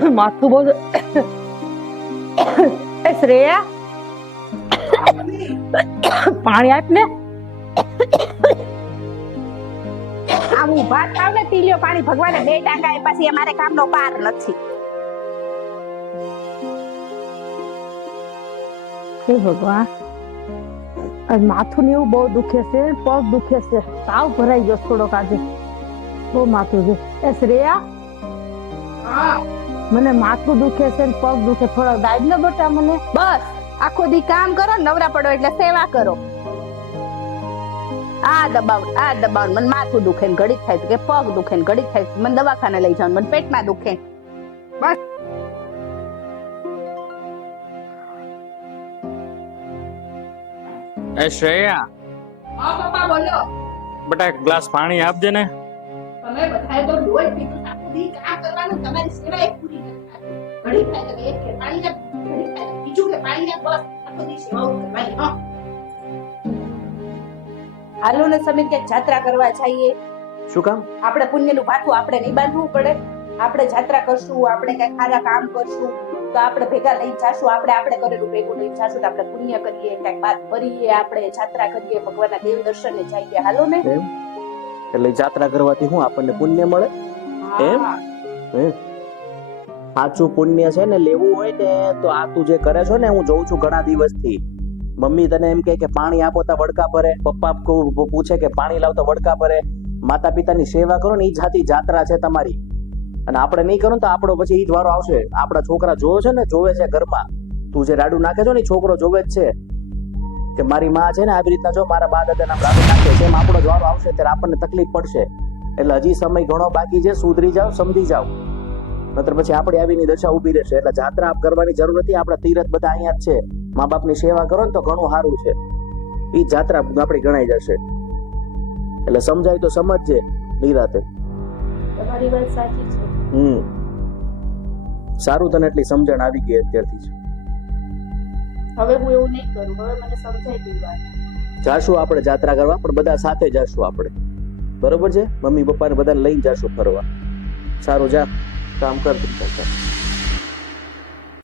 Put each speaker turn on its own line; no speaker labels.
માથું બહુ એ શ્રેયા. પાણી આપ ને.
આમ ભાત ખાવ ને તીલ્યો પાણી. ભગવાને બે ટાંકા એ પછી અમારે કામનો પાર નથી.
હે ભગવાન. આજ માથું ને એવું બહુ દુખે છે પગ દુખે છે. તાવ ભરાઈ ગયો થોડોક આજે. બહુ માથું છે એ શ્રેયા. મને માથું દુખે છે ને પગ દુખે થોડો ને બટા મને.
બસ આખો દી કામ કરો નવરા પડો એટલે સેવા કરો. આ દબાવ આ દબાવ મને માથું દુખે ને ઘડીક થાય કે પગ દુખે ને ઘડીક થાય મને દવાખાને લઈ જાવ મને પેટમાં દુખે. બસ.
એ શ્રેયા.
હા પપ્પા બોલો.
બટા એક ગ્લાસ પાણી આપજે ને.
તમે બધાએ તો ડોલ પીધું આખો દી કામ કરવાનું તમારી સેવા એક પૂરી નથી ઘડી થાય તો એક કે પાણી લે ઘડી થાય બીજું કે પાણી લે બસ આખો દી સેવાઓ કરવાની હા. હાલો ને સમિત કે જાત્રા કરવા જઈએ.
શું કામ?
આપણે પુણ્યનું ભાથું આપણે નહીં બાંધવું પડે. આપણે જાત્રા કરશું આપણે કઈ ખારા કામ કરશું તો આપણે ભેગા લઈ જાશું આપણે આપણે કરેલું ભેગું લઈ જાશું તો આપણે પુણ્ય કરીએ કંઈક વાત કરીએ આપણે જાત્રા કરીએ ભગવાનના દેવ દર્શને જઈએ. હાલો ને?
એટલે જાત્રા કરવાથી શું આપણને પુણ્ય મળે? એમ?
હે?
સાચું પુણ્ય છે ને લેવું હોય ને તો આ તું જે કરે છો ને હું જોઉં છું ઘણા દિવસથી. મમ્મી તને એમ કહે કે પાણી આપો તો વડકા ભરે. પપ્પા પૂછે કે પાણી લાવ તો વડકા ભરે. માતા પિતાની સેવા કરો ને એ જાતી જાત્રા છે તમારી. અને આપણે નહીં કરો તો આપણો પછી એ જ વારો આવશે. આપણા છોકરા જોવે છે ને જોવે છે ઘરમાં. તું જે રાડું નાખે છો ને છોકરો જોવે જ છે. કે મારી માં છે ને આવી રીતના જો મારા બા દાદા નામ રાડું નાખે છે એમ આપણો જવાબ આવશે ત્યારે આપણને તકલીફ પડશે. એટલે હજી સમય ઘણો બાકી છે સુધરી જાઓ સમજી જાઓ. નતર પછી આપણે આવીની દશા ઊભી રહેશે. એટલે જાત્રા આપ કરવાની જરૂર નથી આપણા તીરથ બધા અહીંયા જ છે. મા બાપની સેવા કરો ને તો ઘણું સારું છે. એ જાત્રા આપણી ગણાઈ જશે. એટલે સમજાય તો સમજજે નિરાતે.
તમારી વાત સાચી છે.
હમ. સારું તને એટલી સમજણ આવી ગઈ અત્યારથી જ.
હવે હું એવું નહીં કરું. હવે મને સમજાઈ ગઈ વાત.
જાશું આપણે જાત્રા કરવા, પણ બધા સાથે જાશું આપણે. બરોબર છે? મમ્મી પપ્પાને બધાને લઈને જાશું ફરવા. સારું જા. કામ કર તું.